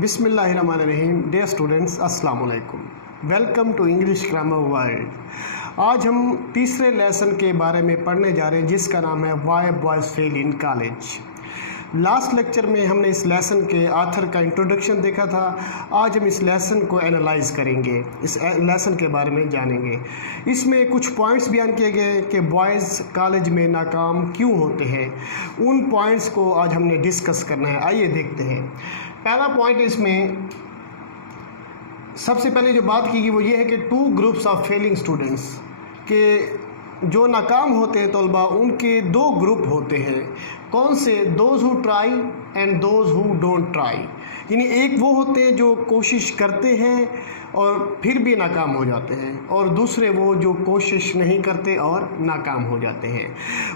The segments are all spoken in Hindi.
बिस्मिल्लाहिर्रहमानिर्रहीम। डियर स्टूडेंट्स, अस्सलाम वालेकुम। Welcome to English grammar world. आज हम तीसरे लेसन के बारे में पढ़ने जा रहे हैं जिसका नाम है why boys fail in college. Last lecture में हमने इस लेसन के आथर का इंट्रोडक्शन देखा था। आज हम इस लेसन को एनालाइज करेंगे, इस लेसन के बारे में जानेंगे। इसमें कुछ पॉइंट्स बयान किए गए कि बॉयज़ कॉलेज में नाकाम क्यों होते हैं। उन पॉइंट्स को आज हमने डिस्कस करना है। आइए देखते हैं। पहला पॉइंट इसमें सबसे पहले जो बात की गई वो ये है कि two groups of Fehling students, के जो नाकाम होते हैं तलबा, उनके दो ग्रुप होते हैं। कौन से? Those who try and those who don't try. यानी एक वो होते हैं जो कोशिश करते हैं और फिर भी नाकाम हो जाते हैं, और दूसरे वो जो कोशिश नहीं करते और नाकाम हो जाते हैं।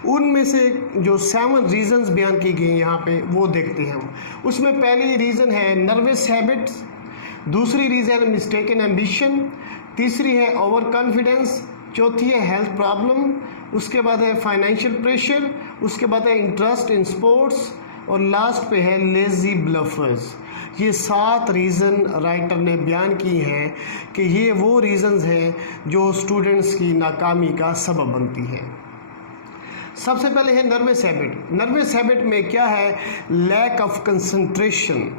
उनमें से जो 7 रीज़न्स बयान की गई यहाँ पे वो देखते हैं हम। उसमें पहली रीज़न है नर्वस हैबिट्स, दूसरी रीज़न मिस्टेकन एम्बिशन, तीसरी है ओवर कॉन्फिडेंस, चौथी है हेल्थ प्रॉब्लम, उसके बाद है फाइनेंशियल प्रेशर, उसके बाद है इंटरेस्ट इन स्पोर्ट्स, और लास्ट पे है लेज़ी ब्लफर्स। ये 7 रीज़न राइटर ने बयान की हैं कि ये वो रीज़न्स हैं जो स्टूडेंट्स की नाकामी का सबब बनती है। सबसे पहले है नर्वस हैबिट। नर्वस हैबिट में क्या है? Lack of concentration.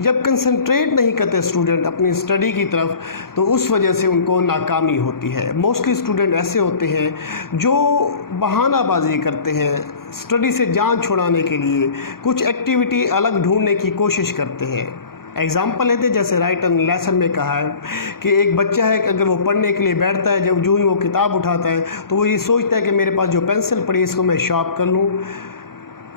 जब कंसंट्रेट नहीं करते स्टूडेंट अपनी स्टडी की तरफ तो उस वजह से उनको नाकामी होती है। मोस्टली स्टूडेंट ऐसे होते हैं जो बहानाबाजी करते हैं, स्टडी से जान छुड़ाने के लिए कुछ एक्टिविटी अलग ढूंढने की कोशिश करते हैं। एग्जाम्पल लेते हैं, जैसे राइटर ने लेसन में कहा है कि एक बच्चा है कि अगर वो पढ़ने के लिए बैठता है, जब जो ही वो किताब उठाता है तो वो ये सोचता है कि मेरे पास जो पेंसिल पड़ी इसको मैं शार्प कर लूँ,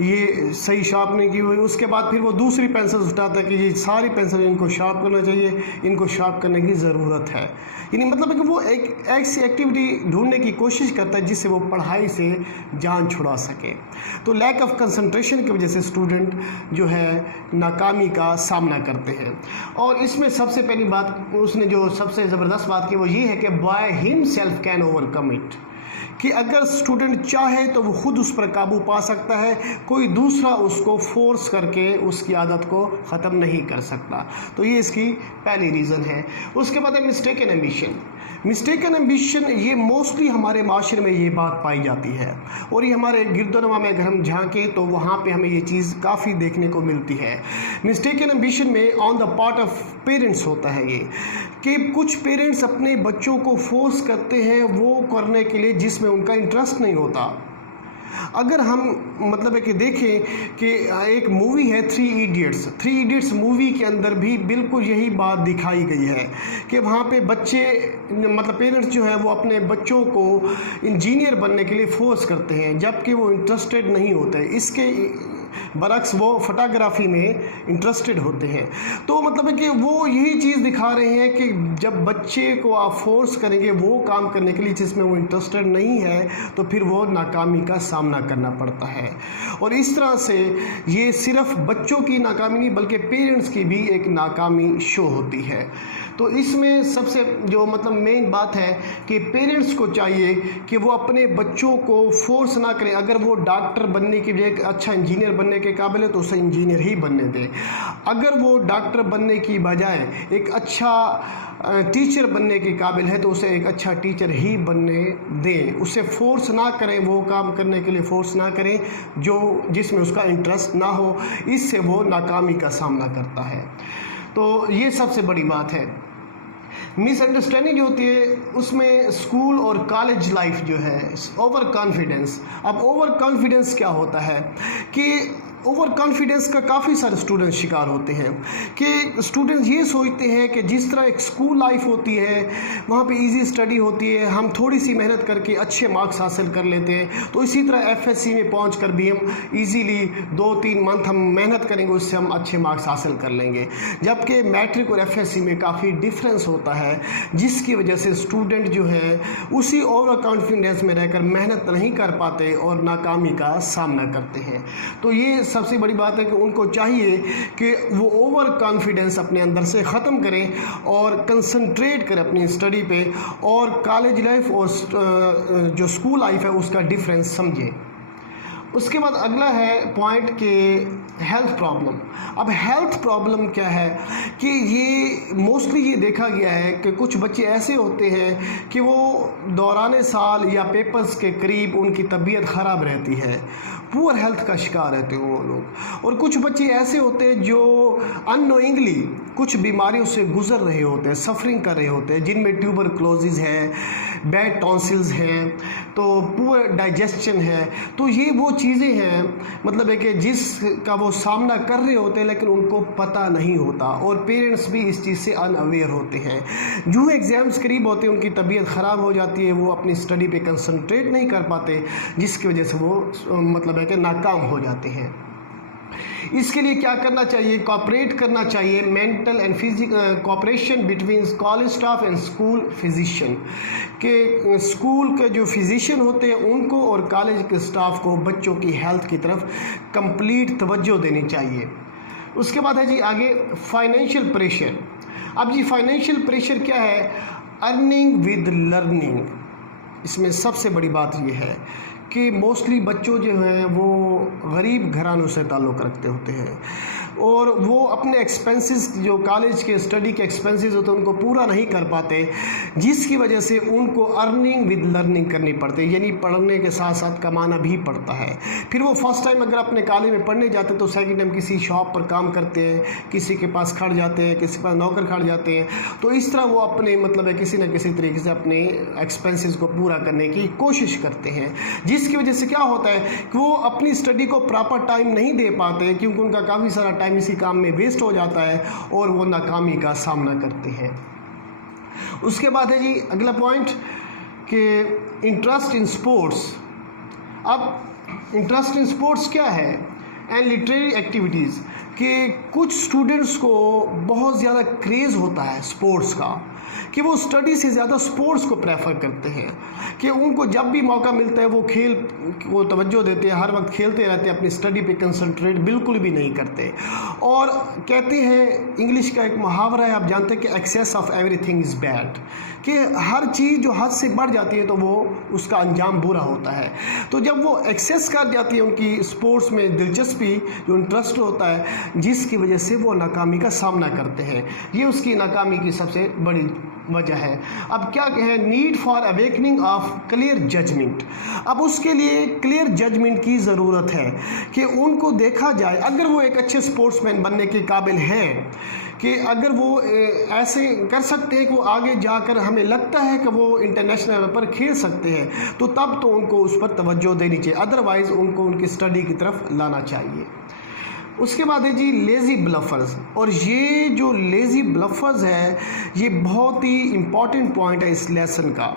ये सही शार्प नहीं की हुई। उसके बाद फिर वो दूसरी पेंसिल उठाता है कि ये सारी पेंसिल इनको शार्प करना चाहिए, इनको शार्प करने की ज़रूरत है। यानी मतलब है कि वो एक ऐसी एक्टिविटी ढूंढने की कोशिश करता है जिससे वो पढ़ाई से जान छुड़ा सके। तो लैक ऑफ कंसंट्रेशन की वजह से स्टूडेंट जो है नाकामी का सामना करते हैं। और इसमें सबसे पहली बात उसने जो सबसे ज़बरदस्त बात की वो ये है कि by himself can overcome it, कि अगर स्टूडेंट चाहे तो वो खुद उस पर काबू पा सकता है, कोई दूसरा उसको फोर्स करके उसकी आदत को ख़त्म नहीं कर सकता। तो ये इसकी पहली रीज़न है। उसके बाद है मिस्टेकन एम्बिशन। मिस्टेकन एम्बिशन ये मोस्टली हमारे माशरे में ये बात पाई जाती है, और ये हमारे गिरदोनवा में अगर हम झांकें तो वहाँ पे हमें ये चीज़ काफ़ी देखने को मिलती है। मिस्टेकन एम्बिशन में on the part of parents होता है ये, कि कुछ पेरेंट्स अपने बच्चों को फोर्स करते हैं वो करने के लिए जिसमें उनका इंटरेस्ट नहीं होता। अगर हम मतलब है कि देखें कि एक मूवी है 3 इडियट्स। 3 इडियट्स मूवी के अंदर भी बिल्कुल यही बात दिखाई गई है कि वहाँ पे बच्चे मतलब पेरेंट्स जो है वो अपने बच्चों को इंजीनियर बनने के लिए फोर्स करते हैं जबकि वो इंटरेस्टेड नहीं होते। इसके बरक्स वो फोटोग्राफी में इंटरेस्टेड होते हैं। तो मतलब है कि वो यही चीज़ दिखा रहे हैं कि जब बच्चे को आप फोर्स करेंगे वो काम करने के लिए जिसमें वो इंटरेस्टेड नहीं है तो फिर वो नाकामी का सामना करना पड़ता है। और इस तरह से ये सिर्फ बच्चों की नाकामी नहीं बल्कि पेरेंट्स की भी एक नाकामी शो होती है। तो इसमें सबसे जो मतलब मेन बात है कि पेरेंट्स को चाहिए कि वो अपने बच्चों को फोर्स ना करें। अगर वो डॉक्टर बनने के लिए एक अच्छा इंजीनियर बनने के काबिल है तो उसे इंजीनियर ही बनने दें। अगर वो डॉक्टर बनने की बजाय एक अच्छा टीचर बनने के काबिल है तो उसे एक अच्छा टीचर ही बनने दें। उसे फोर्स ना करें, वो काम करने के लिए फोर्स ना करें जो जिसमें उसका इंटरेस्ट ना हो। इससे वो नाकामी का सामना करता है। तो ये सबसे बड़ी बात है। मिसअंडरस्टैंडिंग जो होती है उसमें स्कूल और कॉलेज लाइफ जो है ओवर कॉन्फिडेंस। अब ओवर कॉन्फिडेंस क्या होता है कि ओवर कॉन्फिडेंस का काफ़ी सारे स्टूडेंट्स शिकार होते हैं कि स्टूडेंट्स ये सोचते हैं कि जिस तरह एक स्कूल लाइफ होती है वहाँ पे इजी स्टडी होती है, हम थोड़ी सी मेहनत करके अच्छे मार्क्स हासिल कर लेते हैं, तो इसी तरह एफएससी में पहुँच कर भी हम इजीली 2-3 मंथ हम मेहनत करेंगे उससे हम अच्छे मार्क्स हासिल कर लेंगे। जबकि मैट्रिक और एफएससी में काफ़ी डिफरेंस होता है जिसकी वजह से स्टूडेंट जो है उसी ओवर कॉन्फिडेंस में रहकर मेहनत नहीं कर पाते और नाकामी का सामना करते हैं। तो ये सबसे बड़ी बात है कि उनको चाहिए कि वो ओवर कॉन्फिडेंस अपने अंदर से ख़त्म करें और कंसंट्रेट करें अपनी स्टडी पे, और कॉलेज लाइफ और जो स्कूल लाइफ है उसका डिफरेंस समझें। उसके बाद अगला है पॉइंट के हेल्थ प्रॉब्लम। अब हेल्थ प्रॉब्लम क्या है कि ये मोस्टली ये देखा गया है कि कुछ बच्चे ऐसे होते हैं कि वो दौरान साल या पेपर्स के करीब उनकी तबीयत ख़राब रहती है, पुअर हेल्थ का शिकार रहते हैं वो लोग। और कुछ बच्चे ऐसे होते हैं जो अननोइंगली कुछ बीमारियों से गुजर रहे होते हैं, सफरिंग कर रहे होते हैं, जिनमें ट्यूबरक्लोसिस है, बैड टॉन्सिल्स हैं, तो पुअर डाइजेशन है। तो ये वो चीज़ें हैं मतलब है कि जिसका वो सामना कर रहे होते हैं लेकिन उनको पता नहीं होता, और पेरेंट्स भी इस चीज़ से अनअवेयर होते हैं। जो एग्ज़ाम्स करीब होते हैं उनकी तबीयत ख़राब हो जाती है, वो अपनी स्टडी पे कंसंट्रेट नहीं कर पाते, जिसकी वजह से वो मतलब है कि नाकाम हो जाते हैं। इसके लिए क्या करना चाहिए? कोऑपरेट करना चाहिए, mental and physical cooperation between college staff and school physician, के स्कूल के जो फिजिशियन होते हैं उनको और कॉलेज के स्टाफ को बच्चों की हेल्थ की तरफ कंप्लीट तवज्जो देनी चाहिए। उसके बाद है जी आगे फाइनेंशियल प्रेशर। अब जी फाइनेंशियल प्रेशर क्या है? Earning with learning. इसमें सबसे बड़ी बात यह है कि मोस्टली बच्चों जो हैं वो गरीब घरानों से ताल्लुक़ रखते होते हैं, और वो अपने एक्सपेंसेस जो कॉलेज के स्टडी के एक्सपेंसेस होते हैं उनको पूरा नहीं कर पाते, जिसकी वजह से उनको अर्निंग विद लर्निंग करनी पड़ती है, यानी पढ़ने के साथ साथ कमाना भी पड़ता है। फिर वो फर्स्ट टाइम अगर अपने कॉलेज में पढ़ने जाते हैं तो सेकंड टाइम किसी शॉप पर काम करते हैं, किसी के पास खड़ जाते हैं, किसी के पास नौकर खड़ जाते हैं। तो इस तरह वो अपने मतलब है किसी न किसी तरीके से अपने एक्सपेंसेस को पूरा करने की कोशिश करते हैं, जिसकी वजह से क्या होता है कि वो अपनी स्टडी को प्रॉपर टाइम नहीं दे पाते, क्योंकि उनका काफ़ी सारा टाइम इसी काम में वेस्ट हो जाता है और वो नाकामी का सामना करते हैं। उसके बाद है जी अगला पॉइंट कि इंटरेस्ट इन स्पोर्ट्स। अब इंटरेस्ट इन स्पोर्ट्स क्या है? एंड लिटरेरी एक्टिविटीज़, कि कुछ स्टूडेंट्स को बहुत ज़्यादा क्रेज़ होता है स्पोर्ट्स का, कि वो स्टडी से ज़्यादा स्पोर्ट्स को प्रेफर करते हैं, कि उनको जब भी मौका मिलता है वो खेल को तवज्जो देते हैं, हर वक्त खेलते रहते हैं, अपनी स्टडी पे कंसंट्रेट बिल्कुल भी नहीं करते। और कहते हैं, इंग्लिश का एक मुहावरा है, आप जानते हैं कि excess of everything is bad, कि हर चीज़ जो हद से बढ़ जाती है तो वो उसका अंजाम बुरा होता है। तो जब वो एक्सेस कर जाती है उनकी स्पोर्ट्स में दिलचस्पी, जो इंटरेस्ट होता है, जिसकी वजह से वो नाकामी का सामना करते हैं, ये उसकी नाकामी की सबसे बड़ी वजह है। अब क्या है? Need for awakening of clear judgement. अब उसके लिए क्लियर जजमेंट की ज़रूरत है कि उनको देखा जाए, अगर वो एक अच्छे स्पोर्ट्समैन बनने के काबिल हैं, कि अगर वो ऐसे कर सकते हैं कि वो आगे जाकर हमें लगता है कि वो इंटरनेशनल लेवल पर खेल सकते हैं, तो तब तो उनको उस पर तवज्जो देनी चाहिए, अदरवाइज़ उनको उनकी स्टडी की तरफ लाना चाहिए। उसके बाद है जी लेज़ी ब्लफर्स, और ये जो लेज़ी ब्लफर्स है ये बहुत ही इम्पॉर्टेंट पॉइंट है इस लेसन का।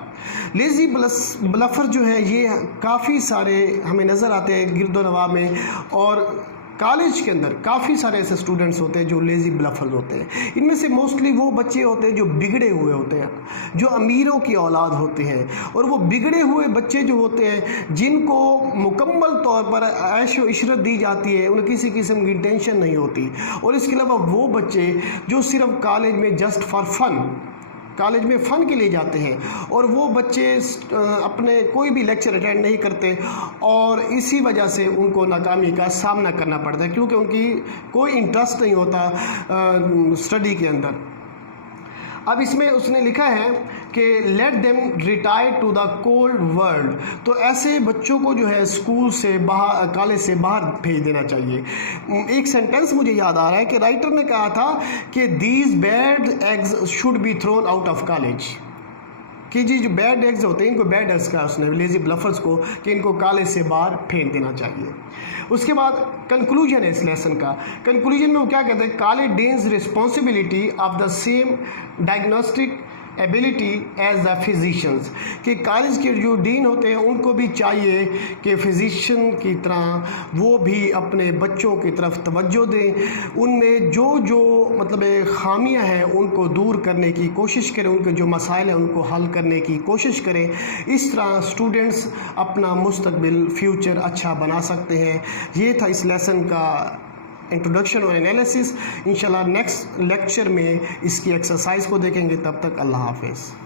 लेज़ी ब्लफर जो है ये काफ़ी सारे हमें नज़र आते हैं गिरदोनवा में, और कॉलेज के अंदर काफ़ी सारे ऐसे स्टूडेंट्स होते हैं जो लेज़ी ब्लफर्स होते हैं। इनमें से मोस्टली वो बच्चे होते हैं जो बिगड़े हुए होते हैं, जो अमीरों की औलाद होते हैं, और वो बिगड़े हुए बच्चे जो होते हैं जिनको मुकम्मल तौर पर ऐश व इशरत दी जाती है, उन्हें किसी किस्म की टेंशन नहीं होती। और इसके अलावा वो बच्चे जो सिर्फ कॉलेज में जस्ट फॉर फन, कॉलेज में फ़न के लिए जाते हैं, और वो बच्चे अपने कोई भी लेक्चर अटेंड नहीं करते, और इसी वजह से उनको नाकामी का सामना करना पड़ता है, क्योंकि उनकी कोई इंटरेस्ट नहीं होता स्टडी के अंदर। अब इसमें उसने लिखा है कि let them retire to the cold world, तो ऐसे बच्चों को जो है स्कूल से बाहर, कॉलेज से बाहर भेज देना चाहिए। एक सेंटेंस मुझे याद आ रहा है कि राइटर ने कहा था कि these bad eggs should be thrown out of college, कि जी जो बैड एग्स होते हैं इनको, बैड एग्स का उसने लेज़ी ब्लफर्स को, कि इनको कॉलेज से बाहर फेंक देना चाहिए। उसके बाद कंक्लूजन है इस लेसन का। कंक्लूजन में वो क्या कहते हैं? College deans responsibility of the same diagnostic ability as the physicians, कि कॉलेज के जो डीन होते हैं उनको भी चाहिए कि फिजिशियन की तरह वो भी अपने बच्चों की तरफ तवज्जो दें, उनमें जो जो मतलब खामियां हैं उनको दूर करने की कोशिश करें, उनके जो मसाइल हैं उनको हल करने की कोशिश करें। इस तरह स्टूडेंट्स अपना मुस्तकबिल फ्यूचर अच्छा बना सकते हैं। ये था इस लेसन का इंट्रोडक्शन और एनालिसिस। इंशाल्लाह नेक्स्ट लेक्चर में इसकी एक्सरसाइज को देखेंगे। तब तक अल्लाह हाफिज़।